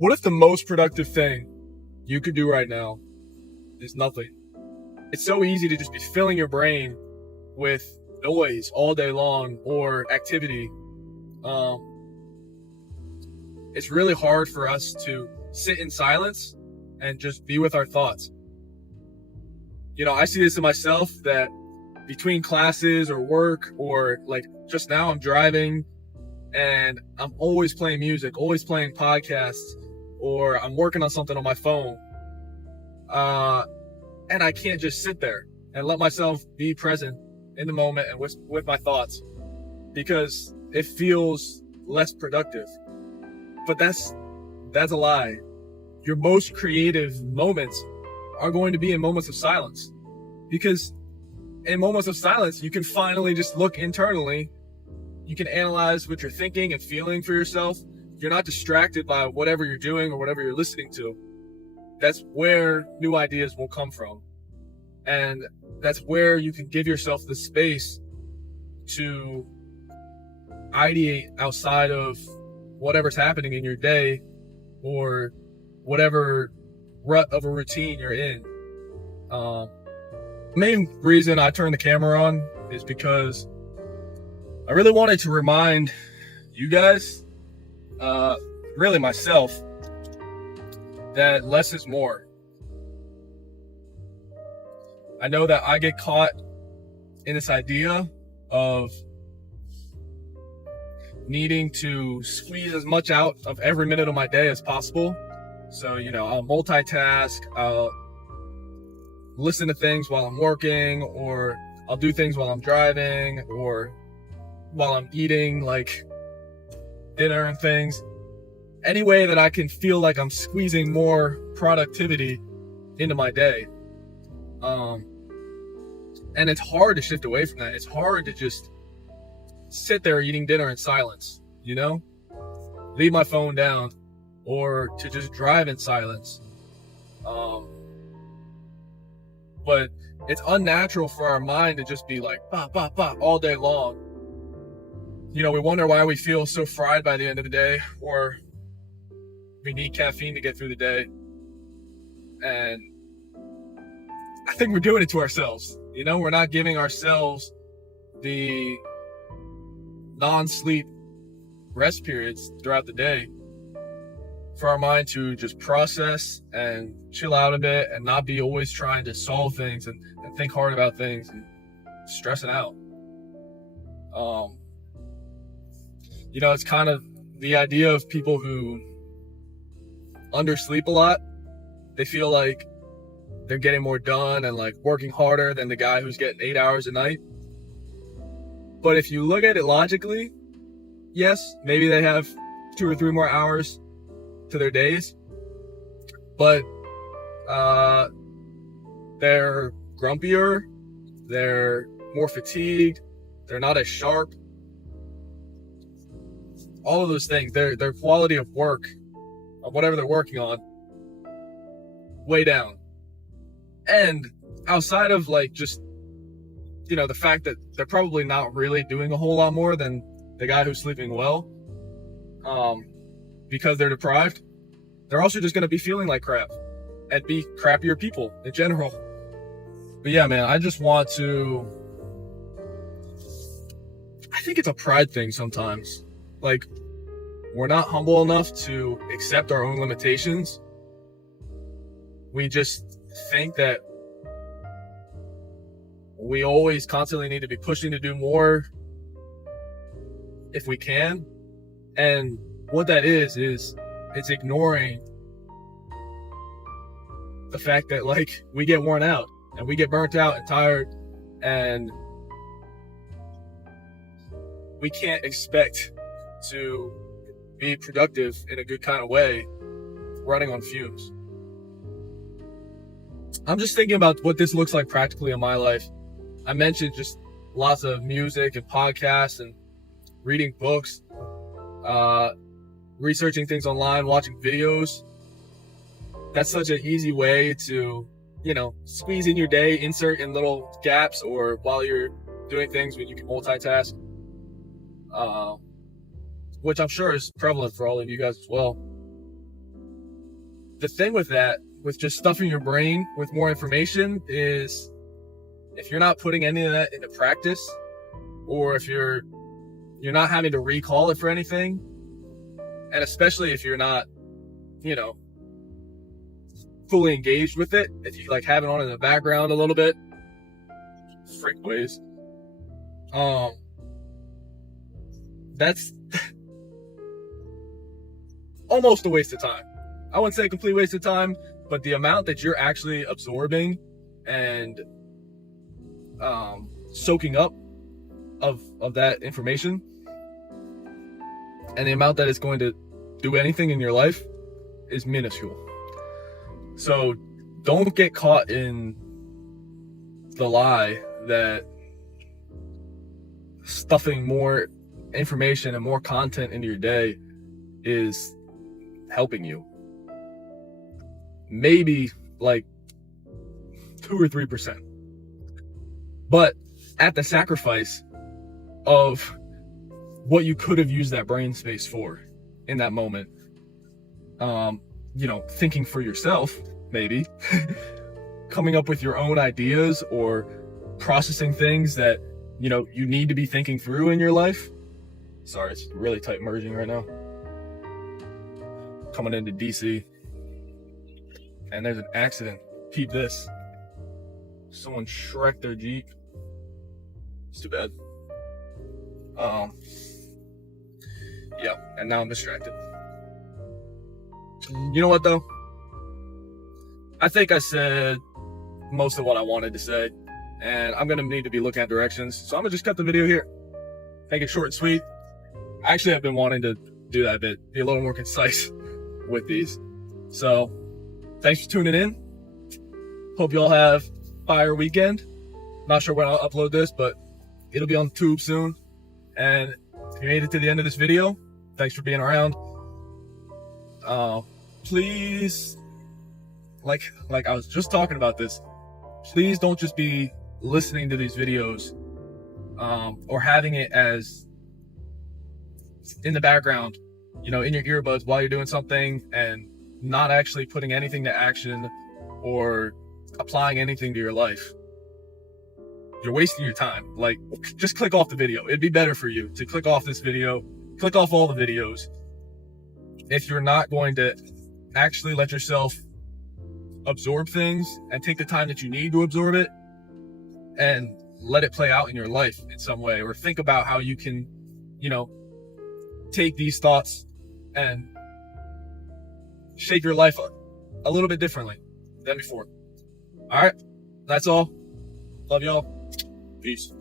What if the most productive thing you could do right now is nothing? It's so easy to just be filling your brain with noise all day long or activity. It's really hard for us to sit in silence and just be with our thoughts. I see this in myself that between classes or work or like just now I'm driving and I'm always playing music, always playing podcasts, or I'm working on something on my phone. And I can't just sit there and let myself be present in the moment and with my thoughts because it feels less productive. But that's a lie. Your most creative moments are going to be in moments of silence, because in moments of silence, you can finally just look internally. You can analyze what you're thinking and feeling for yourself. You're not distracted by whatever you're doing or whatever you're listening to. That's where new ideas will come from. And that's where you can give yourself the space to ideate outside of whatever's happening in your day or whatever rut of a routine you're in. Main reason I turned the camera on is because I really wanted to remind you guys, really myself, that less is more. I know that I get caught in this idea of needing to squeeze as much out of every minute of my day as possible. So, I'll multitask, I'll listen to things while I'm working, or I'll do things while I'm driving, or while I'm eating like dinner and things. Any way that I can feel like I'm squeezing more productivity into my day. And it's hard to shift away from that. It's hard to just sit there eating dinner in silence, leave my phone down, or to just drive in silence. But it's unnatural for our mind to just be like, bop, bop, bop, all day long. We wonder why we feel so fried by the end of the day, or we need caffeine to get through the day. And I think we're doing it to ourselves. We're not giving ourselves the non-sleep rest periods throughout the day for our mind to just process and chill out a bit and not be always trying to solve things and think hard about things and stressing out. It's kind of the idea of people who undersleep a lot. They feel like they're getting more done and like working harder than the guy who's getting 8 hours a night. But if you look at it logically, yes, maybe they have 2 or 3 more hours to their days, but they're grumpier, they're more fatigued, they're not as sharp. All of those things, their quality of work, of whatever they're working on, way down. And outside of like just, the fact that they're probably not really doing a whole lot more than the guy who's sleeping well, because they're deprived, they're also just going to be feeling like crap and be crappier people in general. But yeah, man, I think it's a pride thing sometimes. Like, we're not humble enough to accept our own limitations. We just think that we always constantly need to be pushing to do more if we can. And what that is it's ignoring the fact that like we get worn out and we get burnt out and tired, and we can't expect to be productive in a good kind of way running on fumes. I'm just thinking about what this looks like practically in my life. I mentioned just lots of music and podcasts and reading books, researching things online, watching videos. That's such an easy way to, squeeze in your day, insert in little gaps, or while you're doing things when you can multitask, which I'm sure is prevalent for all of you guys as well. the thing with that, with just stuffing your brain with more information, is if you're not putting any of that into practice, or if you're not having to recall it for anything, and especially if you're not, you know, fully engaged with it, if you like have it on in the background a little bit, freakways, that's almost a waste of time. I wouldn't say a complete waste of time, but the amount that you're actually absorbing and soaking up of that information, and the amount that it's going to do anything in your life, is minuscule. So don't get caught in the lie that stuffing more information and more content into your day is helping you. Maybe like 2 or 3%, but at the sacrifice of what you could have used that brain space for in that moment. You know, thinking for yourself, maybe coming up with your own ideas, or processing things that, you know, you need to be thinking through in your life. Sorry, it's really tight merging right now. Coming into DC, and there's an accident. Peep this. Someone shreked their Jeep. It's too bad. Yeah, and now I'm distracted. You know what though? I think I said most of what I wanted to say, and I'm gonna need to be looking at directions, so I'm gonna just cut the video here. Make it short and sweet. Actually, I've been wanting to do that a bit, be a little more concise with these. So, thanks for tuning in. Hope you all have fire weekend. Not sure when I'll upload this, but it'll be on the tube soon. And if you made it to the end of this video, thanks for being around. Please, like I was just talking about this, please don't just be listening to these videos or having it as in the background, you know, in your earbuds while you're doing something, and not actually putting anything to action or applying anything to your life. You're wasting your time. Like, just click off the video. It'd be better for you to click off this video, click off all the videos, if you're not going to actually let yourself absorb things and take the time that you need to absorb it and let it play out in your life in some way, or think about how you can, you know, take these thoughts and shape your life a little bit differently than before. All right, that's all. Love y'all. Peace.